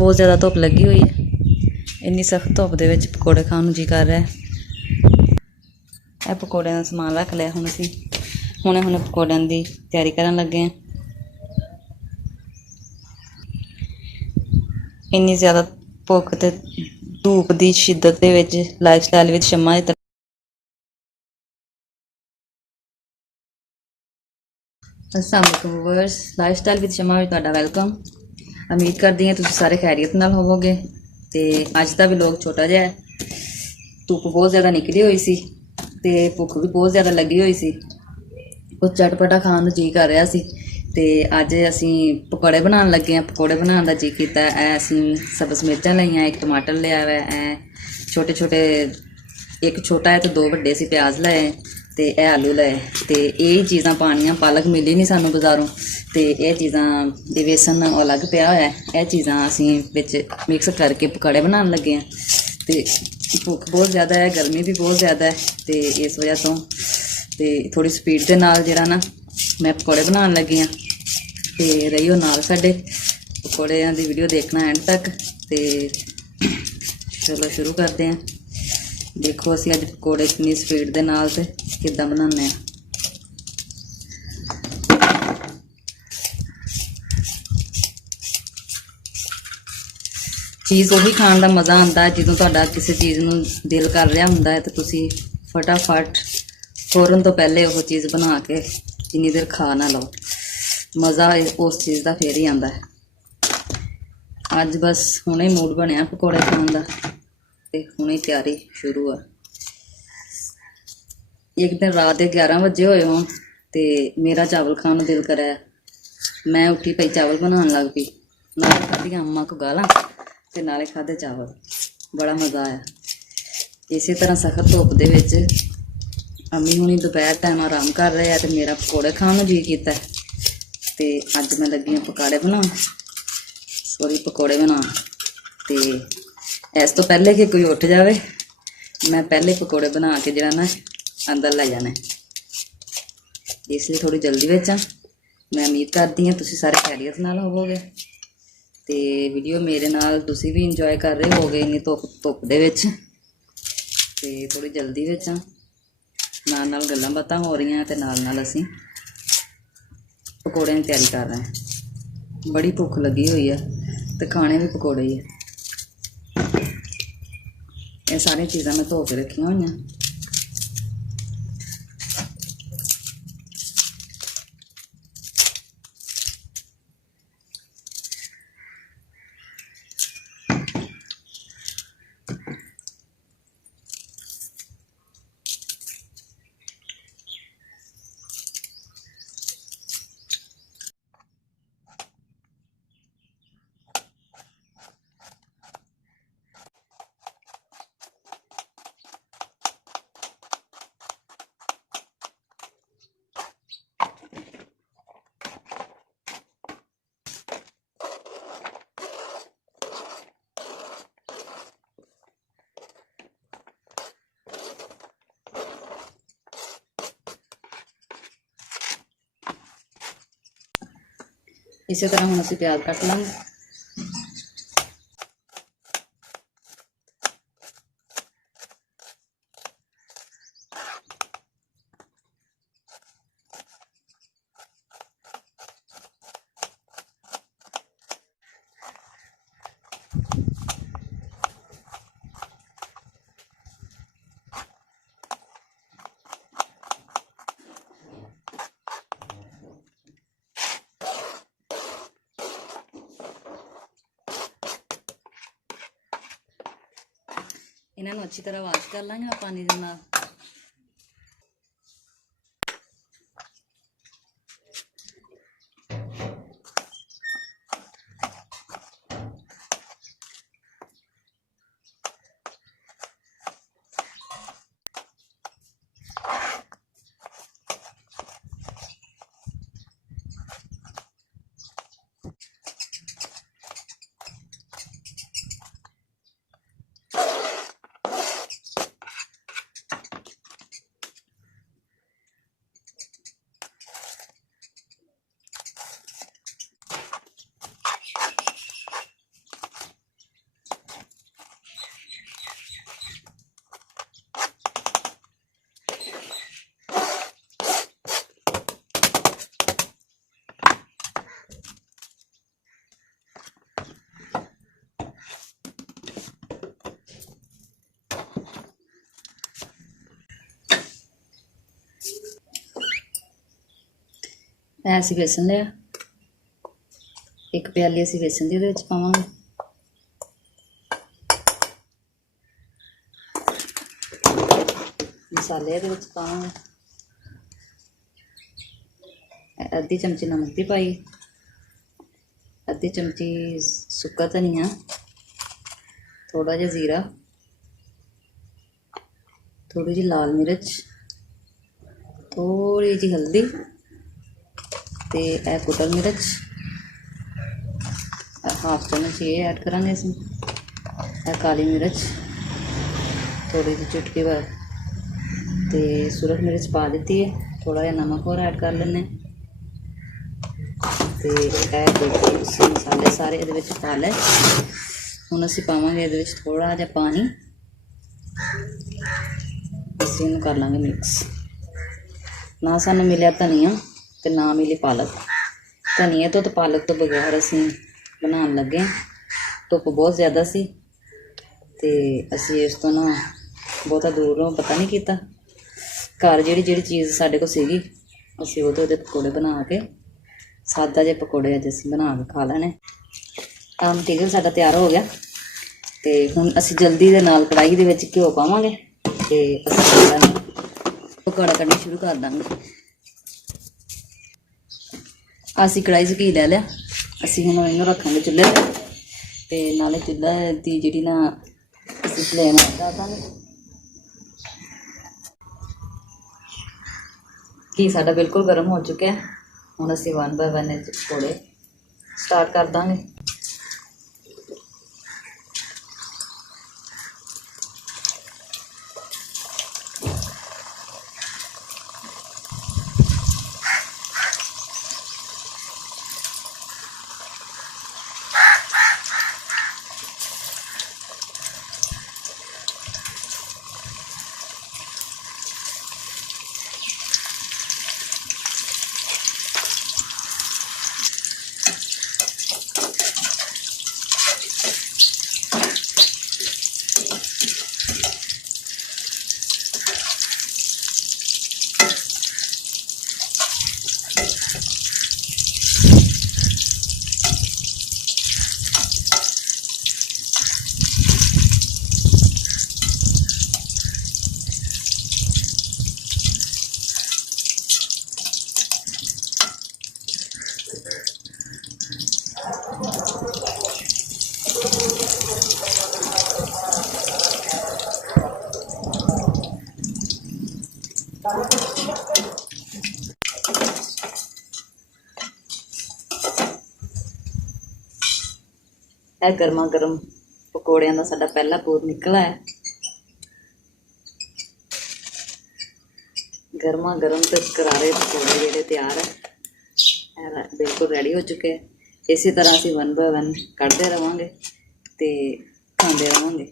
बहुत ज़्यादा धुप लगी हुई है। इन्नी सख्त धुप दे विच पकौड़े खाण नूं जी कर रहा है। यह पकौड़ियां दा समान रख लिया। हुण असीं हुणे पकौड़ियां दी तैयारी करन लगे हैं। इन्नी ज़्यादा भुख ते धूप की शिद्दत दे विच लाइफ स्टाइल विच शम्मा दी अस्सलाम वालेकुम व्यूअर्स, लाइफ स्टाइल विद शम्मा विच तुहाडा वेलकम। उम्मीद करदी हां तुसीं सारे खैरियत नाल होवोगे। ते अज दा व्लॉग छोटा जिहा है। धुप्प बहुत ज़्यादा निकली हुई सी ते भुख भी बहुत ज़्यादा लगी हुई सी। कुछ चटपटा खाण नूं जी कर रहा सी ते अज असीं पकौड़े बनाउण लगे हैं। पकौड़े बनाउण दा जी कीता। असीं सब्ज़ मिर्चां लईआं, एक टमाटर लिया हुआ है, छोटे छोटे एक छोटा है तो दो वड्डे सी प्याज लए ते आलू लए ते यही चीज़ां पानियां। पालक मिली नहीं सानूं बाज़ारों ते यह चीज़ां दे बेसन अलग पिया होया है। यह चीज़ां असीं विच मिक्स करके पकौड़े बनाउण लगे हैं। ते भुख बहुत ज़्यादा है, गर्मी भी बहुत ज़्यादा है ते इस वजह तो ते थोड़ी स्पीड के नाल जिहड़ा ना मैं पकौड़े बनाउण लगी हाँ। ते रहियो नाल साडे पकौड़ियां दी वीडियो देखना एंड तक। ते चलो शुरू करते हैं। देखो असीं अज पकौड़े कितनी स्पीड के नाल ते किद्दां बनाने हैं। चीज़ उही खाण दा मज़ा आंदा है जदों तुहाडा किसी चीज़ नूं दिल कर रहा हुंदा है ते तुसीं फटाफट फौरन तो पहले वो चीज़ बना के जिन्नी देर खा ना लो, मज़ा उस चीज़ का फिर ही आंदा है। अज बस हुणे मूड बनिया पकौड़े खाण दा ते हुणे तैयारी शुरू है। एक दिन रात के 11 बजे होए हों ते मेरा चावल खाण नूं दिल कराया। मैं उठी पई चावल बनाउण लग पई। नाले खाधियां अम्मा को गालां ते नाले खाधे चावल। बड़ा मज़ा आया। इस तरह सख्त धुप दे विच अम्मी हुणी दोपहर टाइम आराम कर रहे हैं तो मेरा पकौड़े खाण नूं जी कीता ते अज मैं लगी हाँ पकौड़े बनाउण ते इस तो पहले कि कोई उठ जाए मैं पहले पकौड़े बना के जिहड़ा ना अंदर लै जाने, इसलिए थोड़ी जल्दी विच। मैं उम्मीद करती हाँ तुसीं सारे खैरियत नाल होवोगे ते वीडियो मेरे नाल तुसीं भी इंजॉय कर रहे होगे इन्नी धुप दे विच ते थोड़ी जल्दी विच नाल गल्लां बातां हो रही हैं ते नाल असीं पकौड़ियां दी तैयारी कर रहे हैं। बड़ी भुख लगी हुई है ते खाने भी पकौड़े ही है। ये सारी चीज़ां मैं धो के रखियां हुई हैं। इस तरह हम असीं प्याज कट लांगे। इन्हां नूं अच्छी तरह वाश कर लांगे पानी दे नाल। ਇਹ ਅਸੀਂ बेसन लिया, एक प्याली ਅਸੀਂ बेसन ਦੀ ਇਹਦੇ ਵਿੱਚ ਪਾਵਾਂਗੇ। मसाले ਇਹਦੇ ਵਿੱਚ ਪਾਵਾਂਗੇ। आधी चमची नमक ਦੀ पाई, आधी चमची सुक्का धनिया, थोड़ा जिहा जीरा, थोड़ी जी लाल मिर्च, थोड़ी जी हल्दी ते ए कुटल मिर्च, हाफ चम्मच ये ऐड करांगे असीं। ए काली मिर्च थोड़ी जी चुटकी भर ते सुरख मिर्च पा दी है। थोड़ा जिहा नमक होर ऐड कर लैने ते मसाले सारे इहदे विच पा ले। हुण असीं पावांगे इहदे विच थोड़ा जिहा पानी, असीं इहनूं कर लांगे मिक्स। ना सानूं मिलिया धनिया ते ना मिली पालक। धनिए तो पालक तो बगैर असीं बनाउण लगे। धुप्प बहुत ज़्यादा सी ते असीं इस तो ना बहुता दूरों पता नहीं कीता। घर जिहड़ी जिहड़ी चीज़ साडे कोल सीगी असीं ਉਹਦੇ पकौड़े बना के सादा जे पकौड़े अज असीं बना के खा लैने। मटीरियल साडा तैयार हो गया ते हुण असीं जल्दी दे नाल कढ़ाई दे विच घिओ पावांगे ते असीं पकौड़ा कढ़ना शुरू कर दांगे। असीं कढ़ाई 'च घी लै लिया। असीं हुण इहनूं रखांगे चुੱਲ੍ਹੇ ते नाले चुੱਲ੍ਹੇ दी जिहड़ी ना असीं फ्लेम ऑन कर दांगे। घी साडा बिल्कुल गर्म हो चुका है। हुण असीं 1 बाय 1 पकौड़े स्टार्ट कर दांगे। ਇਹ ਗਰਮਾ ਗਰਮ ਪਕੌੜਿਆਂ ਦਾ ਸਾਡਾ ਪਹਿਲਾ ਪੂਰ ਨਿਕਲਾ ਹੈ। ਗਰਮਾ ਗਰਮ ਤੇ ਕਰਾਰੇ ਪਕੌੜੇ ਜਿਹੜੇ ਤਿਆਰ ਹੈ, ਇਹ ਬਿਲਕੁਲ ਰੈਡੀ ਹੋ ਚੁੱਕੇ। ਇਸੇ ਤਰ੍ਹਾਂ ਅਸੀਂ 1 ਬਾय 1 ਕੱਢਦੇ ਰਹਾਂਗੇ ਤੇ ਖਾਂਦੇ ਰਹਾਂਗੇ।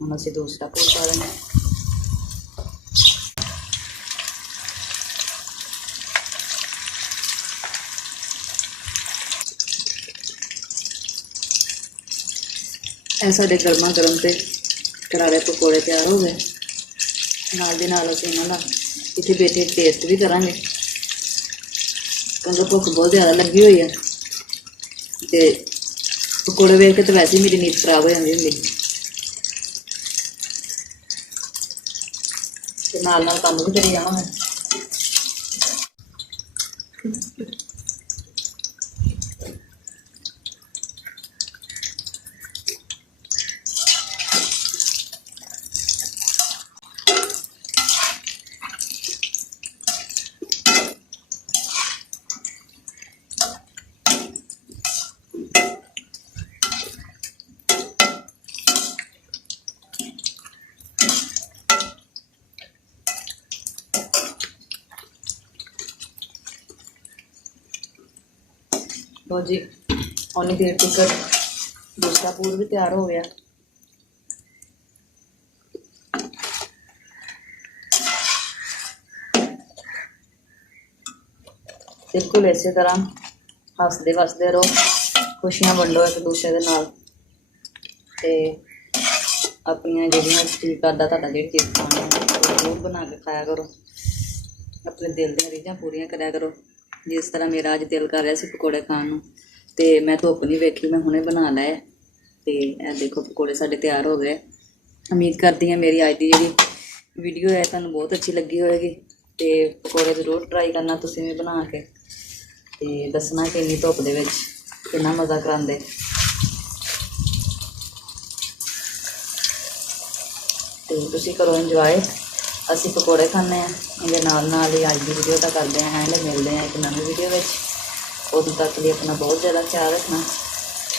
ਹੁਣ ਅਸੀਂ ਦੂਸਰਾ ਪੂਰ ਪਾ ਦੇਣਾ। ਇਹ ਸਾਡੇ ਗਰਮਾ ਗਰਮ ਤੇ ਕਰਾਰੇ ਪਕੌੜੇ ਤਿਆਰ ਹੋ ਗਏ। ਨਾਲ ਦੀ ਨਾਲ ਅਸੀਂ ਇਹਨਾਂ ਦਾ ਇੱਥੇ ਬੈਠੇ ਟੇਸਟ ਵੀ ਕਰਾਂਗੇ ਕਿਉਂਕਿ ਭੁੱਖ ਬਹੁਤ ਜ਼ਿਆਦਾ ਲੱਗੀ ਹੋਈ ਹੈ ਤੇ ਪਕੌੜੇ ਵੇਖ ਕੇ ਤਾਂ ਵੈਸੇ ਹੀ ਮੇਰੀ ਨੀਂਦ ਖਰਾਬ ਹੋ ਜਾਂਦੀ ਹੁੰਦੀ ਤੇ ਨਾਲ ਨਾਲ ਕੰਮ ਵੀ ਕਰੀ ਜਾਵਾਂਗੇ। लो जी उन्नी देर तक दूसरा पूर भी तैयार हो गया। बिल्कुल इस तरह हसते वसते रहो, खुशियां वंडो एक दूसरे के नाल ते अपनियां जिहड़ियां जी करदा तुहाडा जिहड़ी चीज़ खानी ਜ਼ਰੂਰ ਬਣਾ ਕੇ ਖਾਇਆ ਕਰੋ, ਆਪਣੇ ਦਿਲ ਦੀਆਂ ਰੀਝਾਂ ਪੂਰੀਆਂ ਕਰਿਆ ਕਰੋ। ਜਿਸ ਤਰ੍ਹਾਂ ਮੇਰਾ ਅੱਜ ਦਿਲ ਕਰ ਰਿਹਾ ਸੀ ਪਕੌੜੇ ਖਾਣ ਨੂੰ, ਤੇ ਮੈਂ ਧੁੱਪ ਨਹੀਂ ਵੇਖੀ, ਮੈਂ ਹੁਣੇ ਬਣਾ ਲਏ। ਤੇ ਇਹ ਦੇਖੋ ਪਕੌੜੇ ਸਾਡੇ ਤਿਆਰ ਹੋ ਗਏ। ਉਮੀਦ ਕਰਦੀ ਹਾਂ ਮੇਰੀ ਅੱਜ ਦੀ ਜਿਹੜੀ ਵੀਡੀਓ ਹੈ ਤੁਹਾਨੂੰ ਬਹੁਤ ਅੱਛੀ ਲੱਗੀ ਹੋਵੇਗੀ, ਤੇ ਪਕੌੜੇ ਜ਼ਰੂਰ ਟਰਾਈ ਕਰਨਾ ਤੁਸੀਂ ਵੀ ਬਣਾ ਕੇ, ਤੇ ਦੱਸਣਾ ਕਿ ਇੰਨੀ ਧੁੱਪ ਦੇ ਵਿੱਚ ਕਿੰਨਾ ਮਜ਼ਾ ਕਰਾਉਂਦੇ। ਤੇ ਤੁਸੀਂ ਕਰੋ ਇੰਜੋਏ, ਅਸੀਂ ਪਕੌੜੇ ਖਾਂਦੇ ਹਾਂ। ਇਹਦੇ ਨਾਲ ਨਾਲ ਹੀ ਅੱਜ ਦੀ ਵੀਡੀਓ ਤਾਂ ਕਰਦੇ ਹਾਂ ਐਂਡ, ਮਿਲਦੇ ਹਾਂ ਇੱਕ ਨਵੀਂ ਵੀਡੀਓ ਵਿੱਚ। ਉਦੋਂ ਤੱਕ ਲਈ ਆਪਣਾ ਬਹੁਤ ਜ਼ਿਆਦਾ ਖਿਆਲ ਰੱਖਣਾ।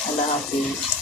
ਅੱਲਾ ਹਾਫਿਜ਼।